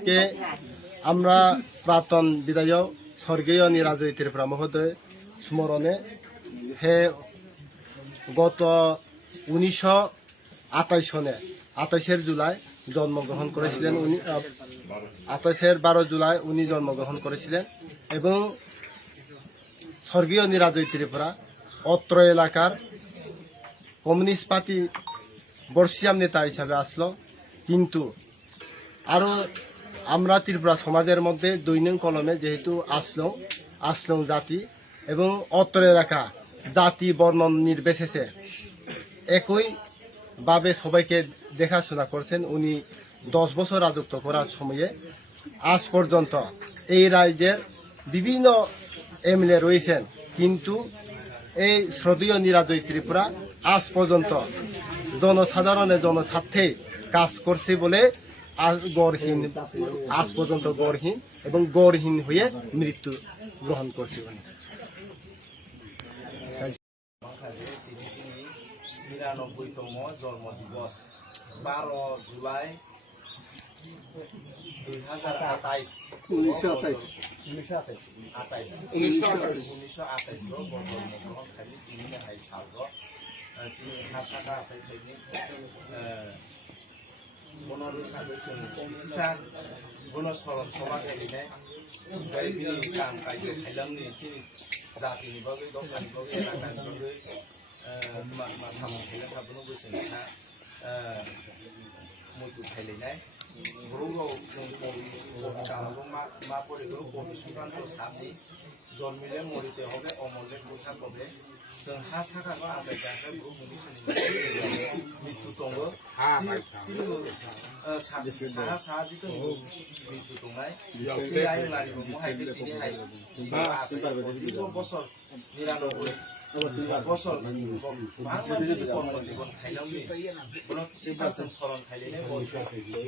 আজকে আমরা প্রাক্তন বিধায়ক স্বর্গীয় নীরাজয় ত্রিপুরা মহোদয় স্মরণে হে গত 1928 সনে 28 জুলাই জন্মগ্রহণ করেছিলেন। উনি 12 জুলাই উনি জন্মগ্রহণ করেছিলেন এবং স্বর্গীয় নীরাজয় ত্রিপুরা অত্র এলাকার কমিউনিস্ট পার্টি বর্ষিয়াম নেতা হিসাবে আসলো। কিন্তু আরও আমরা ত্রিপুরা সমাজের মধ্যে দৈনিক কলমে যেহেতু আসলো জাতি এবং অত্র এলাকা জাতি বর্ণ নির্বিশেষে একইভাবে সবাইকে দেখাশোনা করছেন। উনি 10 বছর রাজত্ব করার সময়ে আজ পর্যন্ত এই রাজ্যের বিভিন্ন এমএলএ রয়েছেন, কিন্তু এই শ্রদ্ধেয় নীরাজয় ত্রিপুরা আজ পর্যন্ত জনসাধারণের জনস্বার্থে কাজ করছে বলে আজ পর্যন্ত গড়হীন এবং গড়হীন হয়ে মৃত্যু গ্রহণ করছে। 99তম জন্মদিবস 12 জুলাই 2028 জন্মগ্রহণকারী তিনি সার্গ যিনি হাসাকা আসাইনি বনরু সাথে বিশিষা বন স্মরণ সভা गेलेनाय ओमफ्राय बिनि काम कायज खायलांनि जोंनि जातिनि बागै दखाननि बागै एलाकानि बागै सामोन खायलां हाबनो बोसोनसा मैथु खायलायनाय बर'गाव जों कामागौ मा परिगौ बबे सुकान्त साबनि जन्मिले मरिते हबे अमरले कुथा कबे जों हा साखाखौ आसायगाखै बुहुमनि मृत्यु दङ साहा साहा जितु मृत्यु दंनाय जों आयंलारिबो महाय बेदिनिहाय बसर 99 बसर बांलानि कर्मजीवन खायलांनि बनो सिसासों सरन खायलायनाय बयस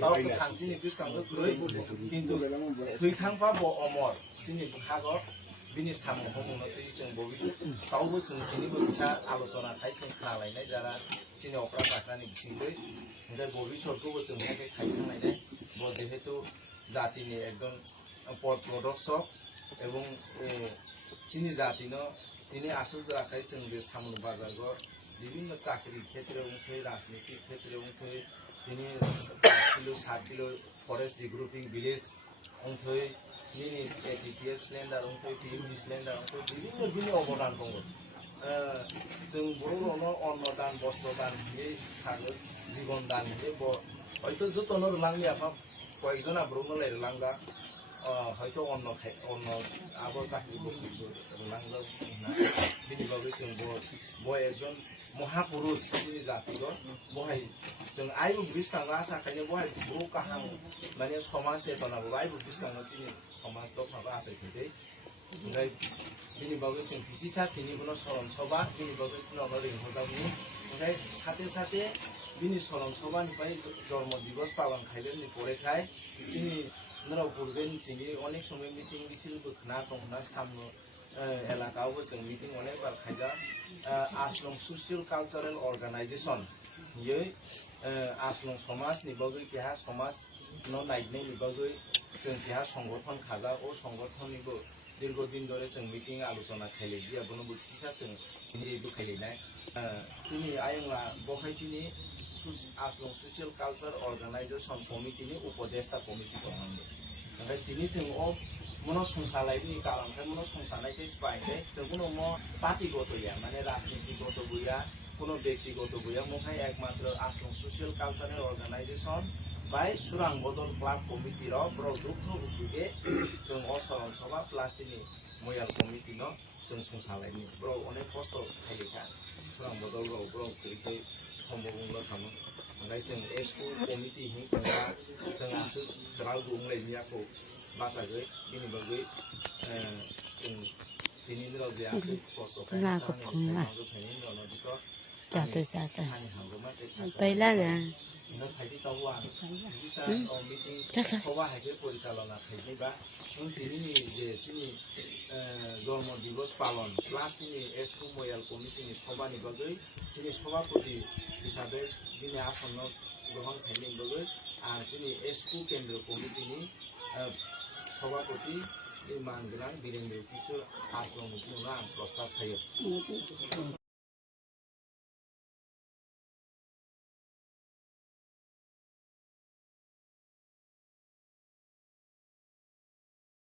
ताव खांसिनि बिसकांबो गै किन्तु थैथांबा ब अमर जोंनि खागो बिनि सामो हमनो जों बबे तावबो जों दिनैबो फिसा आलोचना खाय जों खोनालायनाय जारा जोंनि अख्रा बाख्रानि बिथिंबो ओमफ्राय भबिष्यतखौबो जों हाय खायखांनायनाय ब जेहेतु जातिनि एकदम पद प्रदर्शक एवं जोंनि जातिनो दिनै आसल जाखाय जों बे सामोन बाजारखौ বিভিন্ন চাকরি ক্ষেত্রে উঠে রাজনীতির ক্ষেত্রে উঠে তিনি 5 কিলো 7 কিলো ফরেস্ট রিগ্রুপিং ভিলেজ উঠে তিনি এটিপিএফ সিলিন্ডার উঠে টিউবি সিলিন্ডার উঠে বিভিন্ন অবদান দङ जों बर'नो अन्नदान बस्त्रदान होयो सानो जीवन दान होयो हयथ' जतन रोलांनि आफा कयेकजना बर'नो रोलांगा हयथ' अन्न आबो चाकरि रोलांगा बिनि बागै जों एकजन महापुरुष जोंनि जातिखौ बहाय जों आइबो बिसकाङो आसा खायनो बहाय बर' काहां माने समाज चेतनाबो आइबो बिसकाङो जोंनि समाज दफाबो आसायखै ओमफ्राय बिनि बागै जों बिसिसा तिनिबो सरन सभा बिनि बागै उनाव लिंहरदामोन ओमफ्राय साथे साथे बिनि सरन सभानिफ्राय जन्म दिवस पालन खायलेनि परेखाय जोंनि नराव बुरगेन जोंनि अनेक समय मिटिं मिছিলबो खोना दंना सामनो एलाकायावबो जों मिटिं अनेक बार खायदा आसलं ससियेल कालचारेल अर्गानाइजेशन ये आसलं समाजनि बागै बेहा समाज न नायनायनि बागै जों बेहा संगठन खाजा ओ संगठननिबो दीर्घदिन धरे जों मिटिं आलोचना खायलायदिया बनो बोथिसा जों हिरिबो खायलायनाय दिनै आयंला बहायथिनि आसलं ससियेल कालचार अर्गानाइजेशन कमिटिनि उपदेष्टा कमिटि दङ ओमफ्राय दिनै जों मनो संसारनायनि कारणखाय मनो संसारनायखाय बाहायनाय जों कोनो पार्टिगत गैया माने राजनीतिगत गैया कोनो व्यक्तिगत गैया मखाय एकमात्र आसलं ससियेल कालचारेल अर्गानाइजेशन बाय सुरां बदल क्लाब कमिटि र ब्रद्रुक्त उपुगे जों असरन सभा प्लास्टिनि मयाल कमिटि न जों संसारनायनि ब्र अनेक खस्थ' खायलेखा सुरां बदल ब्र खैखै सम्भबंल थामो ओमफ्राय जों एसकु कमिटि हिंखा जों आसो राल बुंलायनियाखौ बासागै बिनि बागै जों दिनै दिनाव जे आसो खस्थ' सभा हाइके परिचालना खायनिबा दिनैनि जे जोंनि जन्म दिवस पालन प्लास जोंनि एसकु मयाल कमिटिनि सभानि बागै जोंनि सभापति हिसाबै दिनै आसन्न ग्रहण खायनि बागै जोंनि एसकु केन्द्र कमिटिनि सभापति मानगोनां वीरेन्द्र किशोर आश्रमनि आं प्रस्ताब थायो।